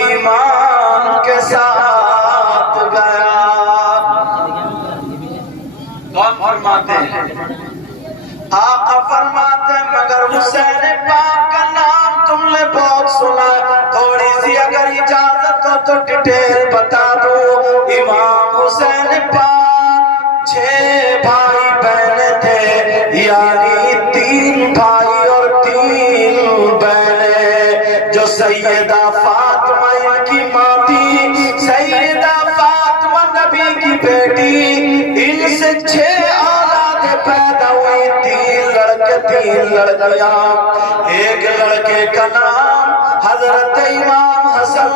ایمان کے ساتھ گیا۔ کون فرماتے ہیں؟ آقا فرماتے ہیں مگر حسین پاک کا نام تم نے بہت سنا، تھوڑی سی اگر اجازت ہو تو ڈیٹیل بتا دو۔ امام حسین پاک 6 بھائی بہن تھے، یعنی 3 بھائی اور 3 بہنیں، جو سیدہ فاطمہ ان کی ماں تھی۔ سیدہ فاطمہ نبی کی بیٹی، ان سے 6 اولادیں پیدا ہوئی، 3 لڑکے 3 لڑکیاں۔ ایک لڑکے کا نام حضرت امام حسن،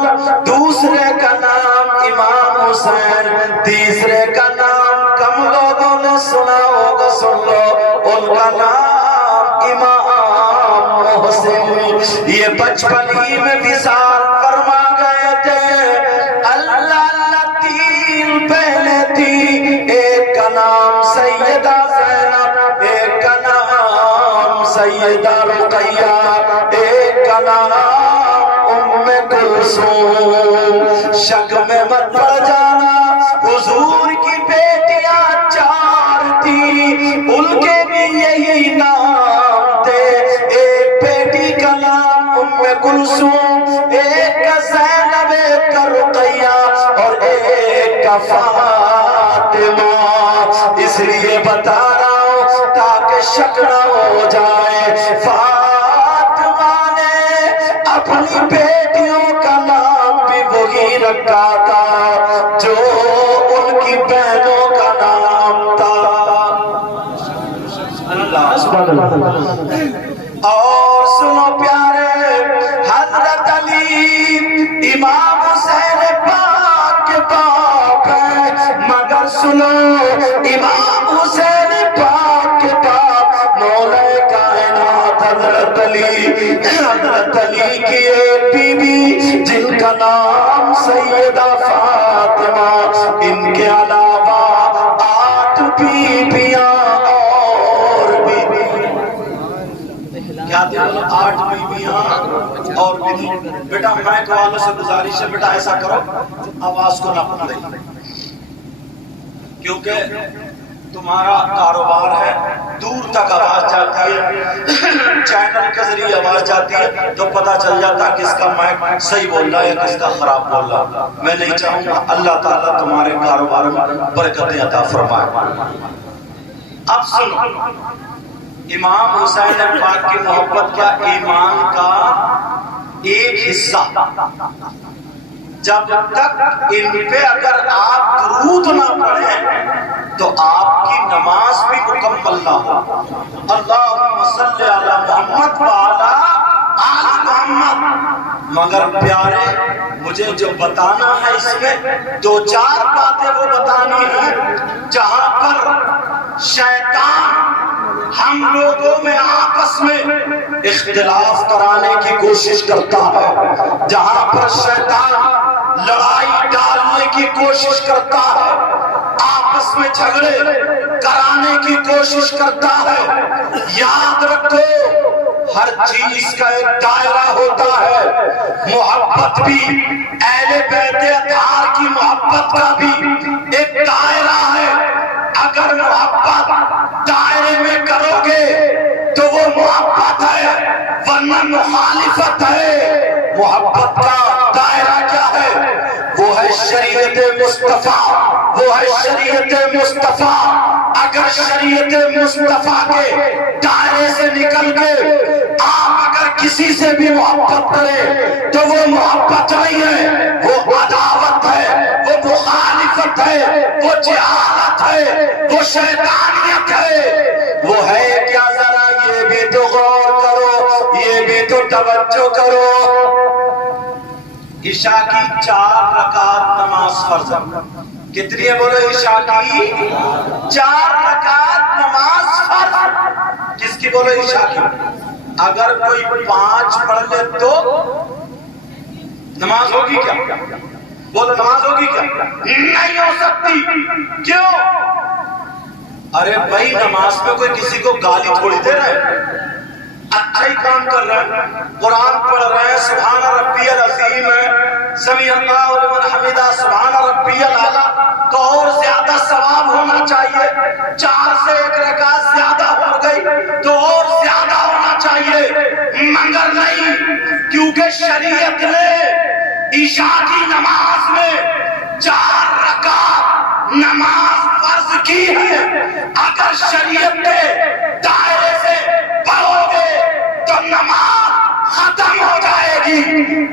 دوسرے کا نام امام حسین، تیسرے کا نام کم لوگوں نے سنا ہوگا، سن لو، ان کا نام امام محسن۔ یہ بچپن ہی میں وصال فرما گئے تھے۔ اللہ اللہ 3 بہنیں تھیں، ایک کا نام سیدہ زینب، ایک کا نام سیدہ رقیہ، ایک کا نام ام کلثوم۔ شک میں مت پڑ جانا، حضور کی بیٹیاں 4 تھیں، ان کے بھی یہی نام تھے۔ ایک بیٹی کا نام ام کلثوم، ایک کا زینب، ایک کا رقیہ اور ایک کا فاطمہ۔ اس لیے بتا رہا ہوں تاکہ شک نہ ہو جائے، فاطمہ نے اپنی بیٹیوں کا نام بھی وہی رکھا تھا جو ان کی بہنوں کا نام تھا۔ اللہ اور سنو پیارے، حضرت علی امام حسین پاک کے باپ ہیں، مگر سنو امام حسین پاک کے باپ مولا کائنات حضرت علی کی ایک بیوی جن کا نام سیدہ فاطمہ، ان کے علاوہ 8 بیویاں اور بیویاں، کیا تھے؟ 8 بیویاں اور بیوی۔ بیٹا مائک والوں سے گزارش ہے، بیٹا ایسا کرو آواز کو نہ پکڑیں، کیونکہ تمہارا کاروبار ہے، دور تک آواز جاتی ہے، چینل کے ذریعے آواز جاتی ہے تو پتہ چل جاتا ہے کس کا مائک صحیح بول رہا ہے یا کس کا خراب بول رہا ہے۔ میں نہیں چاہوں گا، اللہ تعالیٰ تمہارے کاروبار میں برکتیں عطا فرمائے۔ اب سنو، امام حسین پاک کی محبت کیا ایمان کا ایک حصہ، جب تک ان پہ اگر آپ درود نہ پڑھیں تو آپ کی نماز بھی مکمل نہ ہو۔ اللہم صلی علی محمد وعلی آل محمد۔ مگر پیارے، مجھے جو بتانا ہے اس میں 2-4 باتیں وہ بتانی ہیں جہاں پر شیطان ہم لوگوں میں آپس میں اختلاف کرانے کی کوشش کرتا ہے، جہاں پر شیطان لڑائی ڈالنے کی کوشش کرتا ہے، آپس میں جھگڑے کرانے کی کوشش کرتا ہے۔ یاد رکھو، ہر چیز کا ایک دائرہ ہوتا ہے، محبت بھی، اہل بیت اطہار کی محبت کا بھی ایک دائرہ ہے۔ اگر محبت دائرے میں کرو گے تو وہ محبت ہے، ورنہ مخالفت ہے۔ محبت کا دائرہ کیا ہے؟ وہ ہے شریعت مصطفیٰ، وہ ہے شریعت مصطفیٰ۔ اگر شریعت مصطفیٰ کے دائرے سے نکل گئے، آپ اگر کسی سے بھی محبت کریں تو وہ محبت نہیں ہے، وہ عداوت ہے، وہ مخالفت ہے، وہ جہالت ہے، وہ شیطانیت ہے۔ وہ ہے کیا؟ ذرا یہ بھی تو غور کرو، یہ بھی تو توجہ کرو۔ عشاء کی 4 رکعت نماز فرض ہے، کتنی ہے بولو؟ عشاء کی 4 رکعت نماز فرض، کس کی بولو؟ عشاء کی۔ اگر کوئی 5 پڑھ لے تو نماز ہوگی کیا؟ بولو نماز ہوگی کیا؟ نہیں ہو سکتی۔ کیوں؟ ارے بھائی، نماز میں کوئی کسی کو گالی تھوڑی دے رہا ہے، اچھا ہی کام کر رہے ہیں، قرآن پڑھ رہے ہیں، سبحان ربی العظیم ہے، سمیع اللہ لمن حمدہ، سبحان ربی الاعلیٰ، تو اور زیادہ ثواب ہونا چاہیے، 4 سے 1 رکعت زیادہ ہو گئی تو اور زیادہ ہونا چاہیے، مگر نہیں، کیونکہ شریعت نے عشاء کی نماز میں 4 رکعت نماز فرض کی ہے۔ اگر شریعت کے دائرے سے پڑھو گے تو نماز ختم ہو جائے گی،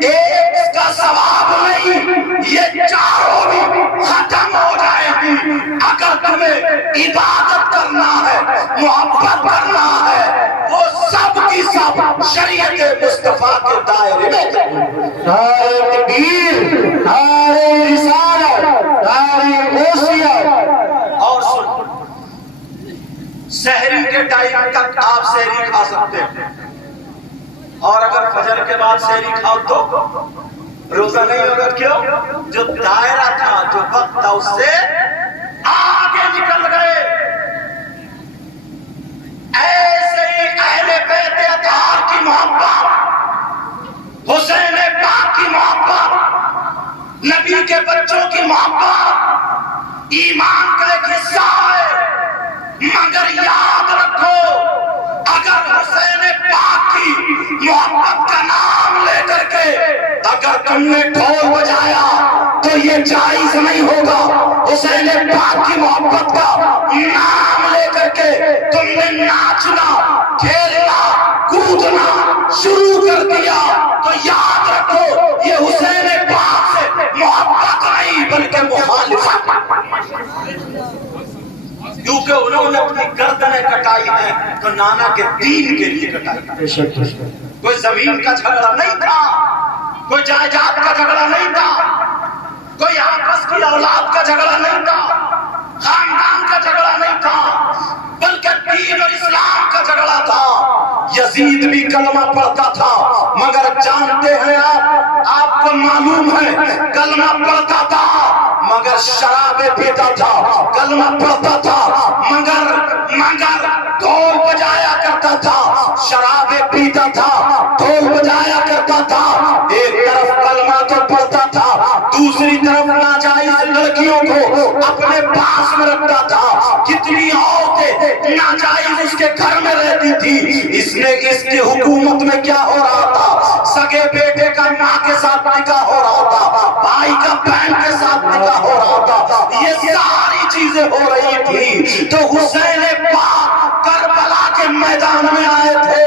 ایک کا ثواب نہیں، یہ 4 بھی ختم ہو جائے گی۔ اگر تمہیں عبادت کرنا ہے، محبت کرنا ہے، وہ سب کی سب شریعت مصطفیٰ کے دائرے میں۔ نعرہ تکبیر، نعرہ رسالت، نعرہ غوثیہ۔ اور سن، سحری کے ٹائم تک آپ سحری کھا سکتے ہیں، اور اگر فجر کے بعد سحری کھاؤ تو روزہ نہیں ہوگا۔ کیوں؟ جو دائرہ تھا، جو وقت تھا، اس سے آگے نکل گئے۔ ایسے ہی اہل بیت اطہار کی محبت، حسین پاک کی محبت، نبی کے بچوں کی محبت ایمان کا ایک حصہ ہے، مگر یاد رکھو اگر حسین پاک کی محبت کا نام لے کر کے اگر تم نے ڈھول بجایا تو یہ جائز نہیں ہوگا۔ حسین پاک کی محبت کا نام لے کر کے تم نے ناچنا، کھیلنا، کودنا شروع کر دیا تو یاد رکھو یہ حسین پاک سے محبت نہیں بلکہ مخالفت، کیونکہ انہوں نے اپنی گردنیں کٹائی ہیں تو نانا کے دین کے لیے کٹائی۔ کوئی زمین کا جھگڑا نہیں تھا، کوئی جائیداد کا جھگڑا نہیں تھا، کوئی آپس کی اولاد کا جھگڑا نہیں تھا، خاندان کا جھگڑا نہیں تھا، بلکہ دین اور اسلام کا جھگڑا تھا۔ یزید بھی کلمہ پڑھتا تھا، مگر جانتے ہیں آپ کو معلوم ہے کلمہ پڑھتا تھا مگر شرابیں پیتا تھا، کلمہ پڑھتا تھا مگر ڈھول بجایا کرتا تھا، شرابیں پیتا تھا، ڈھول بجایا کرتا تھا۔ ایک طرف کلمہ تو پڑھتا تھا، دوسری طرف ناجائز لڑکیوں کو اپنے پاس میں رکھتا تھا، کتنی عورتیں ناجائز اس کے گھر میں رہتی تھی۔ اس کی حکومت میں کیا ہو رہا تھا؟ سگے بیٹے کا ماں کے ساتھ نکاح ہو رہا تھا، بھائی کا بہن کے ساتھ نکاح ہو رہا تھا، یہ ساری چیزیں ہو رہی تھی۔ تو حسین پاک کربلا کے میدان میں آئے تھے۔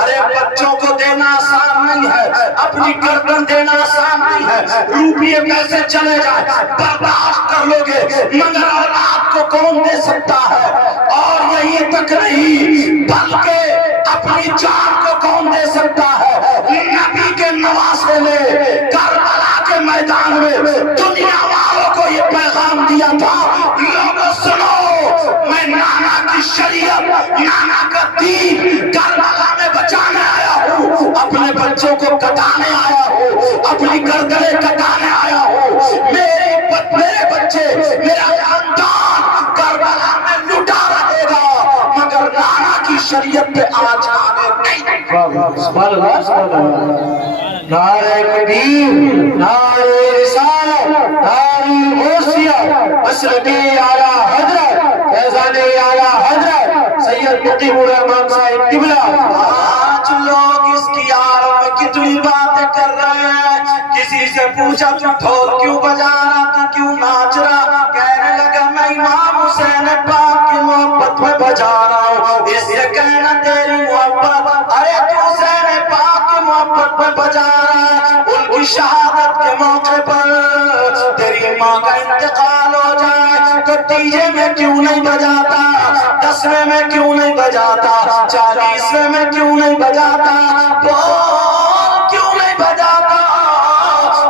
ارے بچوں کو دینا آسان نہیں ہے، اپنی گردن دینا آسان نہیں ہے، روپیے پیسے چلے جائیں برداشت کر لو گے، مگر اولاد کو کون دے سکتا ہے؟ اور یہی تک نہیں بلکہ اپنی جان کو کون دے سکتا ہے؟ نبی کے نواسے نے کربلا کے میدان میں دنیا والوں کو یہ پیغام دیا تھا، لوگوں سنو، میں نانا کی شریعت، نانا کا دین کربلا میں بچانے آیا ہوں، اپنے بچوں کو کٹانے آیا ہوں، اپنی گردنیں کٹانے آیا ہوں، میرے بچے، میرا خاندان کربلا میں لٹا رہے گا، مگر نانا کی شریعت پہ آج آنے نہیں۔ سبحان اللہ، سبحان اللہ۔ نعرہ تکبیر، نعرہ رسالت، نعرہ غوثیہ، مسلکی اعلیٰ حضرت، فیضان اعلیٰ حضرت سید مقیم الرحمان صاحب قبلہ۔ آج لوگ اس کی آڑ میں کتنی باتیں کر رہے ہیں، کسی سے پوچھا تو ڈھول کیوں بجا رہا، تو کیوں ناچ رہا، کہنے لگا میں امام حسین پاک کی محبت میں بجا رہا ہوں۔ اس سے کہنا تیری محبت، ارے تو حسین پاک کی محبت میں بجا رہا ہے، ان کی شہادت کے موقع پر تیری ماں کا انتقال ہو جائے تو تیجے میں کیوں نہیں بجاتا، 10ویں میں کیوں نہیں بجاتا، 40ویں میں کیوں نہیں بجاتا، بول کیوں نہیں بجاتا؟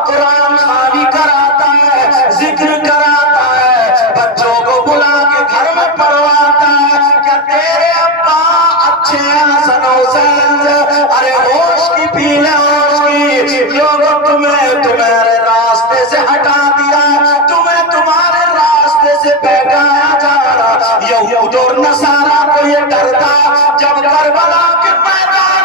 قرآن خوانی کراتا ہے، ذکر کراتا ہے، بچوں کو بلا کے گھر میں پڑھواتا ہے، کیا تیرے ابا اچھے حسن حسین، ارے ہوش کی پیلے ہوش کی، لوگوں تمہارے راستے سے ہٹا دیا، تمہیں تمہارے راستے سے بہکایا جا رہا۔ یہود اور نصارہ کو یہ ڈر تھا جب کربلا کے میدان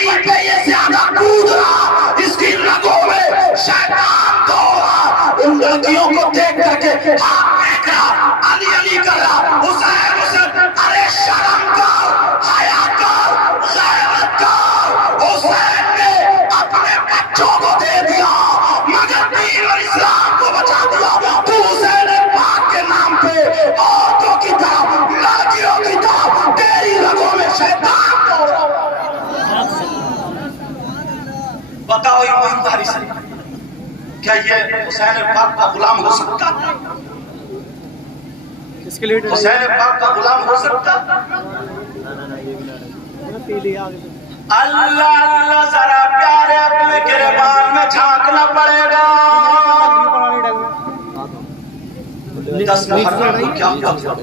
پری پہ یہ زیادہ کود رہا، اس کی رگوں میں شیطان دوڑ رہا، ان لڑکیوں کو دیکھ کر کے ہاتھ پھینک رہا، علی علی کر رہا، حسین حسین، ارے شرم کر، حیا کر، غیرت کر۔ حسین نے اپنے بچوں کو دے دیا مگر دین اور اسلام کو بچا دیا۔ تو حسین پاک کے نام پہ عورتوں کی طرف، لڑکیوں کی طرف تیری رگوں میں شیطان دوڑ رہا۔ بتاؤ ایمانداری سے، کیا یہ حسین پاک کا غلام ہو سکتا؟ حسین پاک کا غلام ہو سکتا؟ اللہ اللہ، ذرا پیارے اپنے گریبان میں جھانکنا پڑے گا۔ 10 محرم کو کیا ہوا؟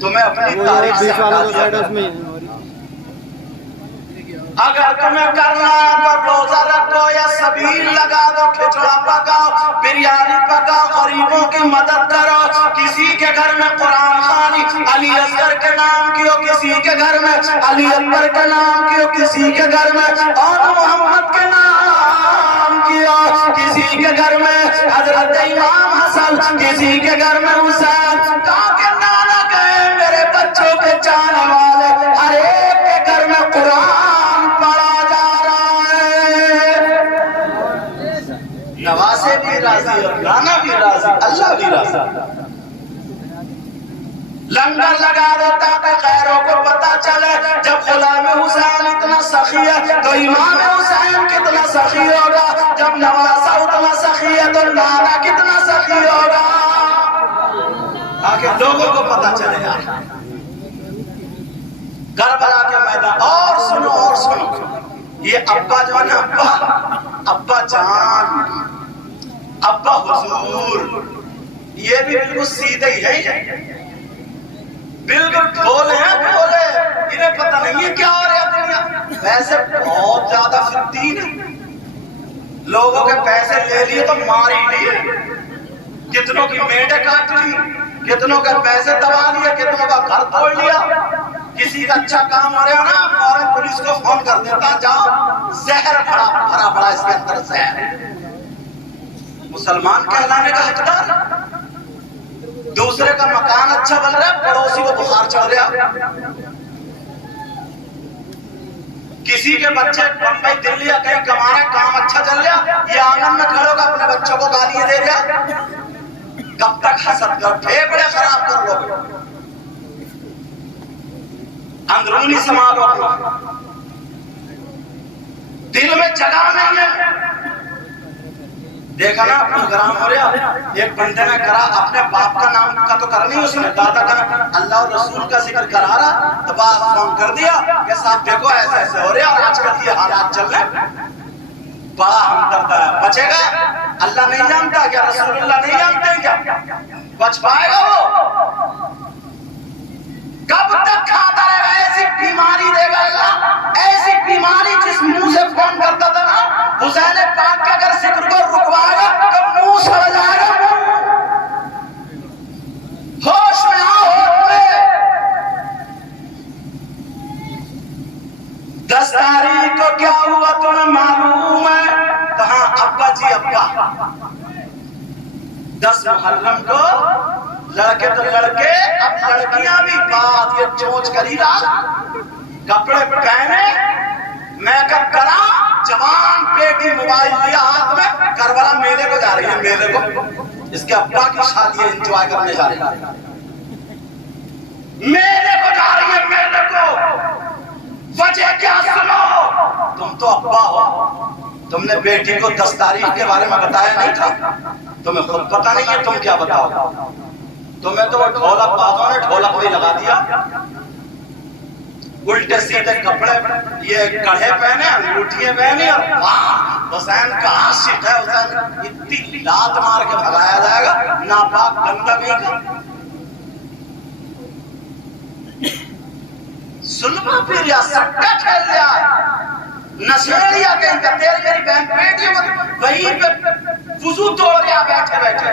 تمہیں اپنی تاریخ سے ہٹا دیا۔ اگر تمہیں کرنا ہے تو روزہ رکھو یا سبیل لگا دو، کھچڑا پکاؤ، بریانی پکاؤ، غریبوں کی مدد کرو، کسی کے گھر میں قرآن خوانی علی اصغر کے نام کی ہو، کسی کے گھر میں علی اکبر کے نام کی ہو، کسی کے گھر میں اور محمد کے نام کی ہو، کسی کے گھر میں حضرت امام حسن، کسی کے گھر میں حسین، کہاں کے نانا گئے میرے بچوں کے چاہنے والے، ہر ایک کے گھر میں قرآن پڑھا جا رہا ہے۔ نوازے بھی راضی اور رانا بھی راضی، اللہ بھی راضی۔ لنگر لگا دو تاکہ غیروں کو پتا چلے، جب غلام حسین اتنا سخی ہے تو امام حسین کتنا سخی ہوگا، جب نوازہ اتنا سخی ہے تو نانا کتنا سخی ہوگا، تاکہ لوگوں کو پتا چلے یار۔ کربلا کے میدان، اور سنو اور سنو، یہ ابا جو ہے نا، ابا جان، ابا حضور، یہ بھی بالکل سیدھے ہی ہیں، بالکل بھولے ہیں، بھولے، انہیں پتہ نہیں ہے کیا ہو رہا ہے دنیا۔ ویسے بہت زیادہ فتین ہیں، لوگوں کے پیسے لے لیے تو مار ہی لیے، کتنوں کی میڈیں کاٹ لی، کتنوں کے پیسے دبا لیے، کتنوں کا گھر توڑ لیا۔ کسی کا اچھا کام ہو رہا نا، فوراً پولیس کو فون کر دیتا، جاؤ زہر بھرا بڑا اس کے اندر زہر۔ مسلمان کہلانے کا حقدار، دوسرے کا مکان اچھا بن رہا ہے، پڑوسی کو بخار چڑھ رہا، کسی کے بچے بمبئی دلی یا کہیں کما رہے، کام اچھا چل رہا، یہ آنگن میں کھڑے ہو کر اپنے بچوں کو گالیاں دے رہا۔ کب تک حسد کر، پھیپڑے خراب کر لو گے، اندرونی سنبھالو اپنا، دل میں جگہ نہیں ہے۔ دیکھا نا پروگرام ہو رہا، ایک بندے نے کرا، اپنے باپ کا نام کا تو کرنی، اس نے دادا کا، اللہ اور رسول کا ذکر کرا رہا، تو باپ فون کر دیا کہ صاحب دیکھو ایسے ایسے ہو رہا، اور آج کل یہ حالات چل رہے، بڑا ہمدرد ہے۔ بچے گا؟ اللہ نہیں جانتا کیا؟ رسول اللہ نہیں جانتے کیا؟ بچ پائے گا وہ؟ کب تک کھاتا رہے گا؟ ایسی بیماری دے گا اللہ، ایسی بیماری جس منہ سے فون کرتا تھا نا، حسین پاک کے اگر ذکر کو رکوائے گا تو منہ سڑ جائے گا۔ ہوش میں آؤ، ہوش میں۔ 10 تاریخ کو کیا ہوا تمہیں معلوم ہے؟ کہاں ابا جی ابا، 10 محرم کو لڑکے تو لڑکے، اب لڑکیاں بھی بات، یہ چونچ کری رہا، کپڑے پہنے، میک اپ کرا، جوان بیٹی موبائل لیا ہاتھ میں، کربلا میلے کو جا رہی ہے، میلے کو، اس کے ابا کی شادی انجوائے کرنے جا رہی ہے، میلے کو جا رہی ہے، میلے کو۔ وجہ کیا سنو، تم تو ابا ہو، تم نے بیٹی کو 10 تاریخ کے بارے میں بتایا نہیں تھا، تمہیں خود پتہ نہیں ہے، تم کیا بتاؤ؟ تمہیں تو وہ ڈھولک بازوں نے ڈھولک نہیں لگا دیا، الٹے سیدھے کپڑے، یہ کڑھے پہنے، انگوٹھیاں پہنی، اور حسین کا عاشق ہے، حسین اتنی لات مار کے بھگایا جائے گا، ناپاک گندہ نہیں کا۔ سلمہ پھر یا سٹا کھیل لیا، نشیڑیا کہیں کہ تیری میری بہن بیٹی وہیں پہ وضو توڑ لیا بیٹھے بیٹھے،